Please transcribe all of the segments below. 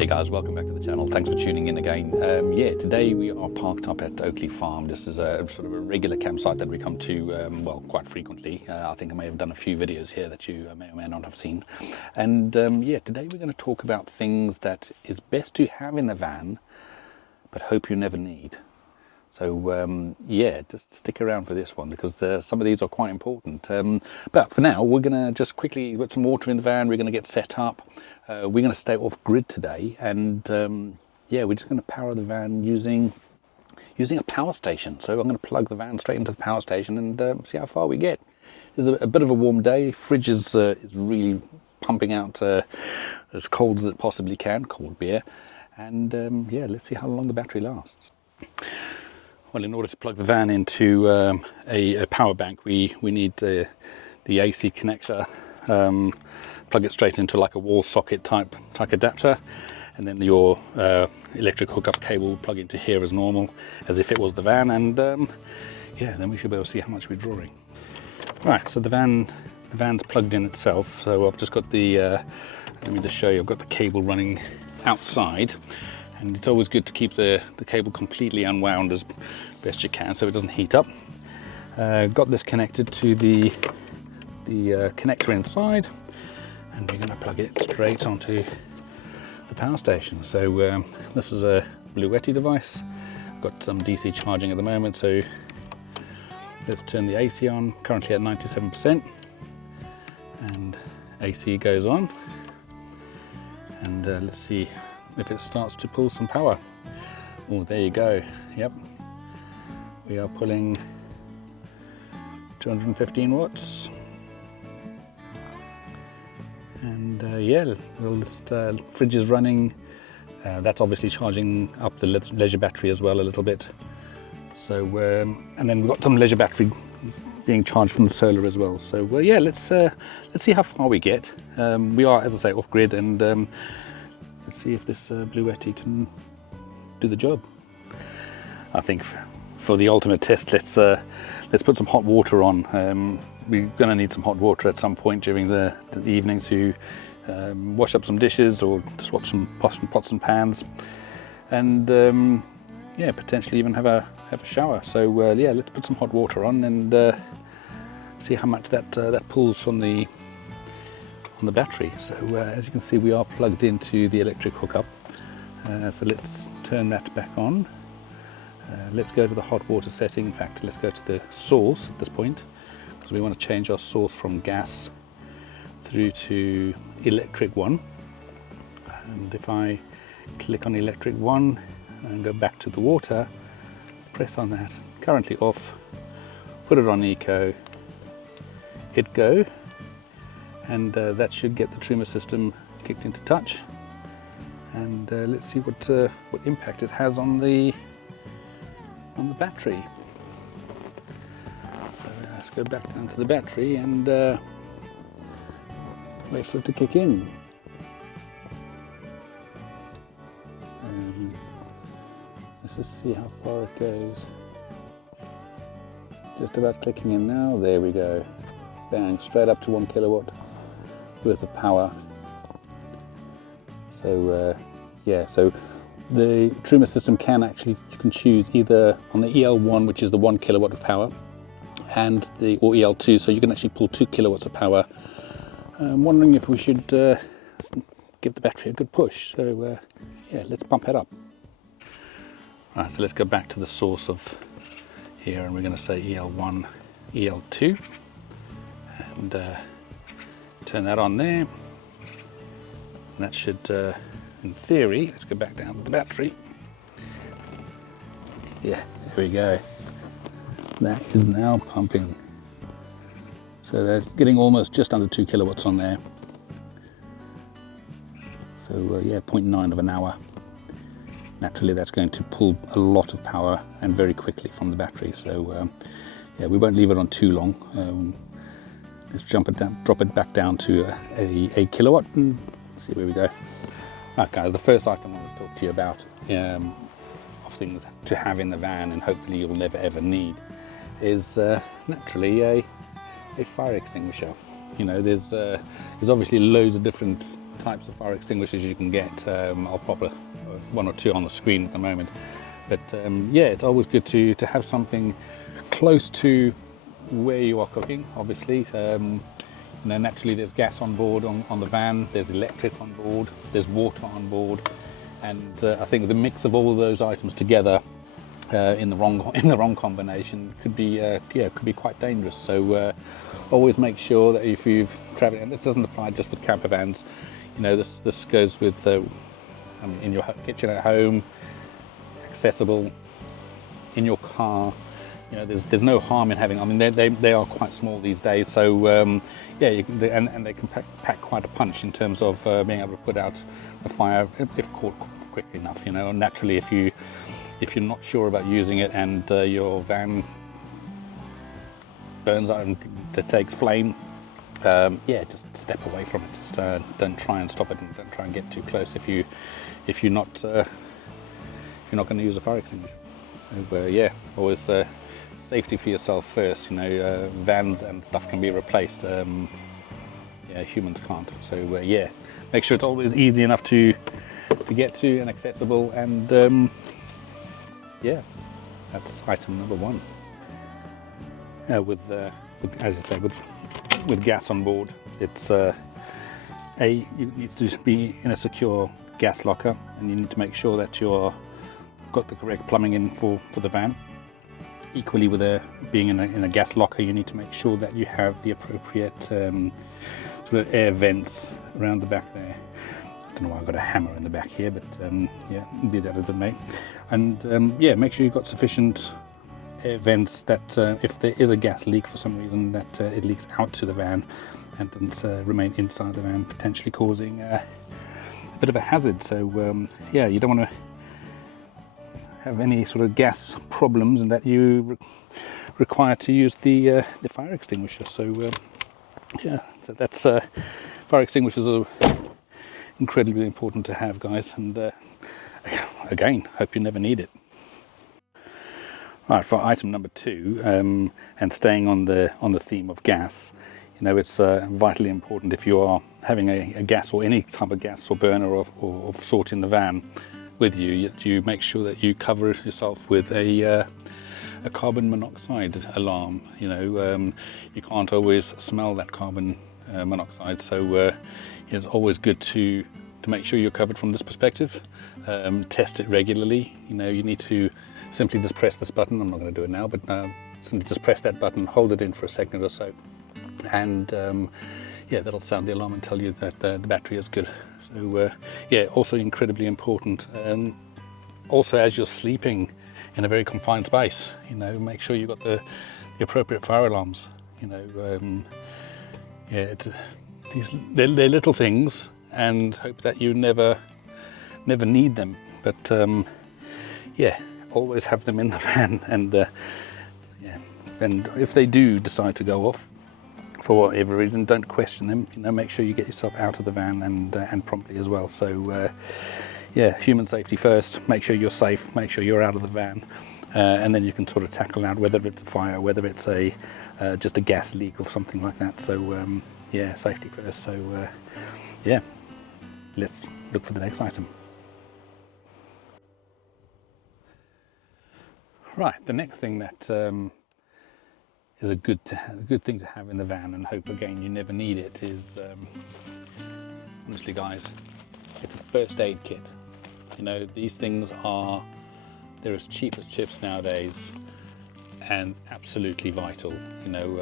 Hey guys, welcome back to the channel. Thanks for tuning in again. Today we are parked up at Oakley Farm. This is a sort of a regular campsite that we come to, well, quite frequently. I think I may have done a few videos here that you may or may not have seen. And today we're going to talk about things that is best to have in the van, but hope you never need. So just stick around for this one because some of these are quite important. But for now, we're going to just quickly put some water in the van. We're going to get set up. We're going to stay off grid today, and we're just going to power the van using a power station. So I'm going to plug the van straight into the power station and see how far we get. It's a bit of a warm day. Fridge is really pumping out as cold as it possibly can, cold beer. And let's see how long the battery lasts. Well, in order to plug the van into a power bank, we need the AC connector. Plug it straight into like a wall socket type adapter, and then your electric hookup cable will plug into here as normal, as if it was the van, and then we should be able to see how much we're drawing. Right, so the van's plugged in itself. So I've just got the let me just show you. I've got the cable running outside, and it's always good to keep the cable completely unwound as best you can so it doesn't heat up. Got this connected to the connector inside, and we're going to plug it straight onto the power station. So this is a Bluetti device. Got some DC charging at the moment, so let's turn the AC on, currently at 97%, and AC goes on, and let's see if it starts to pull some power. Oh, there you go. Yep, we are pulling 215 watts. And fridge is running. That's obviously charging up the leisure battery as well a little bit. So and then we've got some leisure battery being charged from the solar as well. So let's see how far we get. We are, as I say, off grid, and let's see if this Bluetti can do the job. I think for the ultimate test, let's put some hot water on. We're going to need some hot water at some point during the evening to wash up some dishes, or just wash some pots and pans, and potentially even have a shower. So let's put some hot water on and see how much that pulls on the battery. So as you can see, we are plugged into the electric hookup. So let's turn that back on. Let's go to the hot water setting. In fact, let's go to the source at this point, because we want to change our source from gas through to electric 1. And if I click on electric 1 and go back to the water, press on that, currently off, put it on eco, hit go, and that should get the trimmer system kicked into touch. And let's see what impact it has on the battery. So let's go back down to the battery and wait for it to kick in. Let's just see how far it goes. Just about clicking in now. There we go. Bang, straight up to 1 kilowatt worth of power. So so the trimmer system you can choose either on the EL1, which is the 1 kilowatt of power, or EL2, so you can actually pull 2 kilowatts of power. I'm wondering if we should give the battery a good push. So let's pump that up. All right, so let's go back to the source of here, and we're going to say EL1, EL2, and turn that on there. And that should, in theory, let's go back down to the battery. Yeah, there we go. That is now pumping. So they're getting almost just under 2 kilowatts on there. So 0.9 of an hour. Naturally, that's going to pull a lot of power and very quickly from the battery. So we won't leave it on too long. Let's drop it back down to a kilowatt and see where we go. Okay, the first item I want to talk to you about of things to have in the van, and hopefully you'll never ever need, is naturally a fire extinguisher. You know, there's obviously loads of different types of fire extinguishers you can get. I'll pop one or two on the screen at the moment. But yeah, it's always good to have something close to where you are cooking, obviously. Naturally there's gas on board on the van, there's electric on board, there's water on board, and I think the mix of all of those items together in the wrong combination could be quite dangerous. So always make sure that if you've traveled, and this doesn't apply just with camper vans, this goes with in your kitchen at home, accessible, in your car. There's no harm in having. I mean, they are quite small these days, so yeah, and they can pack quite a punch in terms of being able to put out a fire if caught quickly enough. Naturally, if you're not sure about using it and your van burns out and takes flame, yeah, just step away from it. Just don't try and stop it, and don't try and get too close if you're not going to use a fire extinguisher. So, yeah, always. Safety for yourself first. Vans and stuff can be replaced. Yeah, humans can't. So yeah, make sure it's always easy enough to get to and accessible. And yeah, that's item number one. With as I say, with gas on board, it's you need to be in a secure gas locker, and you need to make sure that you've got the correct plumbing in for the van. Equally, with being in a gas locker, you need to make sure that you have the appropriate sort of air vents around the back there. I don't know why I've got a hammer in the back here, but yeah, be that as it may. And yeah, make sure you've got sufficient air vents that if there is a gas leak for some reason, that it leaks out to the van and doesn't remain inside the van, potentially causing a bit of a hazard. So yeah, you don't want to have any sort of gas problems and that you require to use the fire extinguisher. So yeah, that's fire extinguishers are incredibly important to have, guys, and again, hope you never need it. Right, for item number two, and staying on the theme of gas, it's vitally important if you are having a gas or any type of gas or burner of sort in the van with you, you make sure that you cover yourself with a carbon monoxide alarm. You can't always smell that carbon monoxide, so it's always good to make sure you're covered from this perspective. Test it regularly. You need to simply just press this button. I'm not going to do it now, but simply just press that button, hold it in for a second or so, and yeah, that'll sound the alarm and tell you that the battery is good. So yeah, also incredibly important. Also, as you're sleeping in a very confined space, make sure you've got the appropriate fire alarms. Yeah, they're little things, and hope that you never need them. But yeah, always have them in the van, and yeah, and if they do decide to go off, for whatever reason, don't question them. Make sure you get yourself out of the van and promptly as well. So yeah, human safety first. Make sure you're safe. Make sure you're out of the van, and then you can sort of tackle out whether it's a fire, whether it's just a gas leak or something like that. So yeah, safety first. So yeah, let's look for the next item. Right, the next thing that is a good thing to have in the van, and hope again you never need it, is honestly, guys, it's a first aid kit. These things they're as cheap as chips nowadays, and absolutely vital.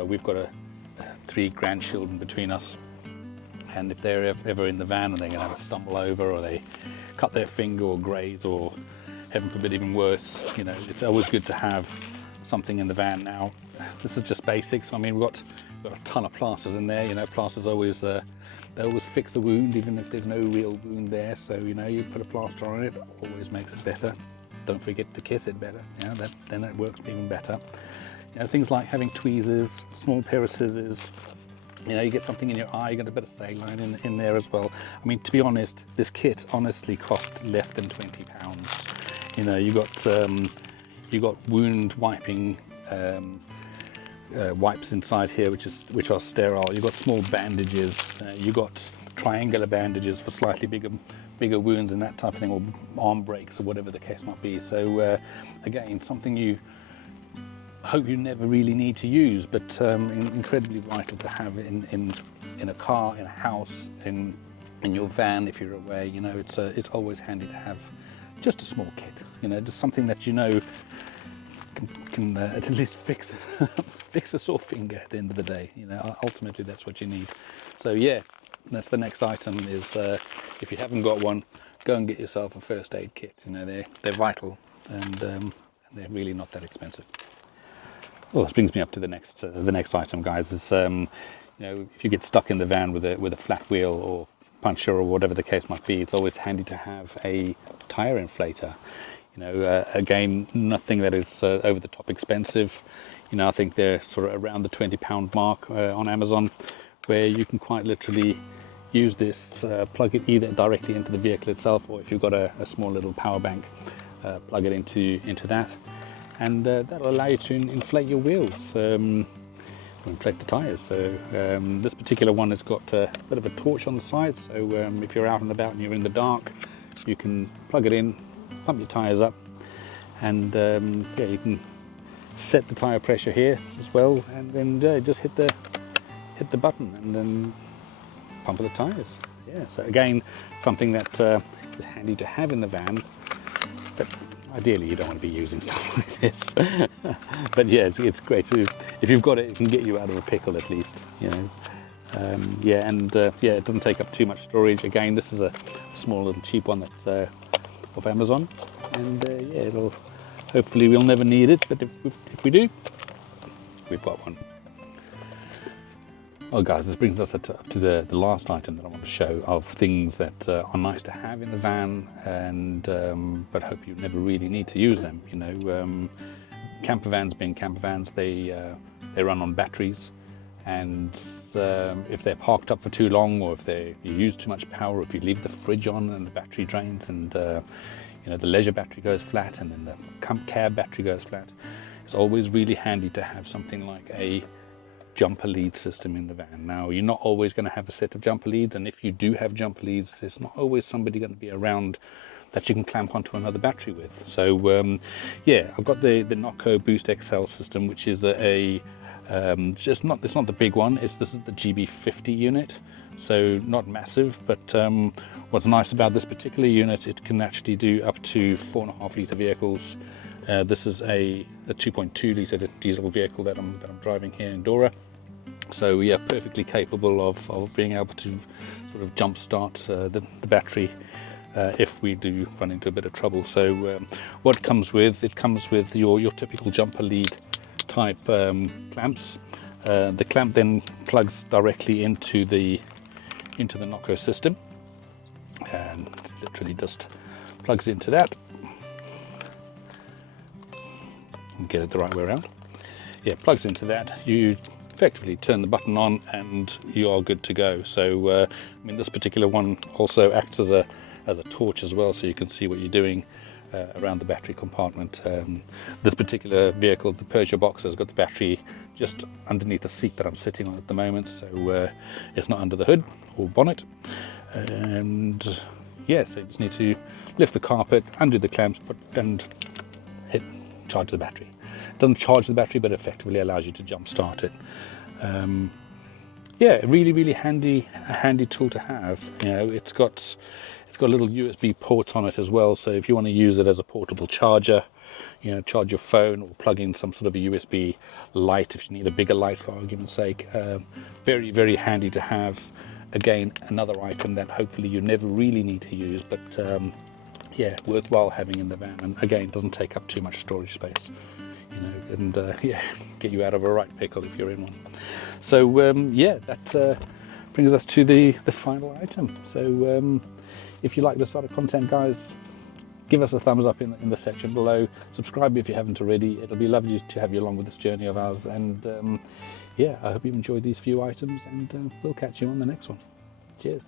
We've got 3 grandchildren between us, and if they're ever in the van and they're going to have a stumble over, or they cut their finger or graze, or heaven forbid even worse, it's always good to have something in the van. Now, this is just basics. I mean, we've got a ton of plasters in there. Plasters always they always fix a wound, even if there's no real wound there. So you put a plaster on it, always makes it better. Don't forget to kiss it better. Then it works even better. Things like having tweezers, small pair of scissors. You get something in your eye, you get a bit of saline in there as well. I mean, to be honest, this kit honestly cost less than £20. You got wound wiping wipes inside here, which are sterile. You've got small bandages. You got triangular bandages for slightly bigger wounds and that type of thing, or arm breaks or whatever the case might be. So again, something you hope you never really need to use, but incredibly vital to have in a car, in a house, in your van if you're away. You know, it's always handy to have just a small kit, you know, just something that you know can at least fix fix a sore finger at the end of the day. You know, ultimately that's what you need. So yeah, that's the next item is, if you haven't got one, go and get yourself a first aid kit. You know, they're vital, and they're really not that expensive. Well, this brings me up to the next item, guys. Is you know, if you get stuck in the van with a flat wheel or puncture or whatever the case might be, it's always handy to have a tire inflator. You know, again, nothing that is over the top expensive. You know, I think they're sort of around the £20 mark on Amazon, where you can quite literally use this, plug it either directly into the vehicle itself, or if you've got a small little power bank, plug it into that, and that'll allow you to inflate your wheels, inflate the tires. So this particular one has got a bit of a torch on the side, so if you're out and about and you're in the dark, you can plug it in, pump your tires up, and yeah, you can set the tire pressure here as well, and then just hit the button and then pump the tires. Yeah, so again, something that is handy to have in the van, but ideally you don't want to be using stuff like this. But yeah, it's great to, if you've got it, it can get you out of a pickle at least, you know. Yeah, and yeah, it doesn't take up too much storage. Again, this is a small little cheap one that's off Amazon, and yeah, it'll, hopefully we'll never need it, but if we do, we've got one. Well guys, this brings us up to the last item that I want to show of things that are nice to have in the van, and but hope you never really need to use them. You know, camper vans being camper vans, they run on batteries, and if they're parked up for too long, or if you use too much power, or if you leave the fridge on and the battery drains, and you know, the leisure battery goes flat, and then the cab battery goes flat, it's always really handy to have something like a jumper lead system in the van. Now, you're not always going to have a set of jumper leads, and if you do have jumper leads, there's not always somebody going to be around that you can clamp onto another battery with. So yeah, I've got the Nocco Boost XL system, which is it's not the big one. This is the GB50 unit, so not massive, but what's nice about this particular unit, it can actually do up to 4.5 litre vehicles. This is a 2.2 litre diesel vehicle that I'm driving here in Dora. So yeah, perfectly capable of being able to sort of jump start the battery if we do run into a bit of trouble. So what it comes with your typical jumper lead type clamps. The clamp then plugs directly into the Nocco system, and literally just plugs into that. And get it the right way around. Yeah, plugs into that. You effectively turn the button on and you are good to go. So I mean, this particular one also acts as a torch as well, so you can see what you're doing around the battery compartment. This particular vehicle, the Peugeot Boxer, has got the battery just underneath the seat that I'm sitting on at the moment, so it's not under the hood or bonnet. And yeah, so you just need to lift the carpet, undo the clamps, and charge the battery. It doesn't charge the battery, but effectively allows you to jump start it. Yeah, really handy tool to have. You know, it's got little USB ports on it as well, so if you want to use it as a portable charger, you know, charge your phone or plug in some sort of a USB light if you need a bigger light, for argument's sake. Very handy to have. Again, another item that hopefully you never really need to use, but yeah, worthwhile having in the van, and again, doesn't take up too much storage space, you know, and yeah, get you out of a right pickle if you're in one. So yeah, that brings us to the final item. So if you like this sort of content, guys, give us a thumbs up in the section below. Subscribe if you haven't already. It'll be lovely to have you along with this journey of ours, and yeah, I hope you enjoyed these few items, and we'll catch you on the next one. Cheers.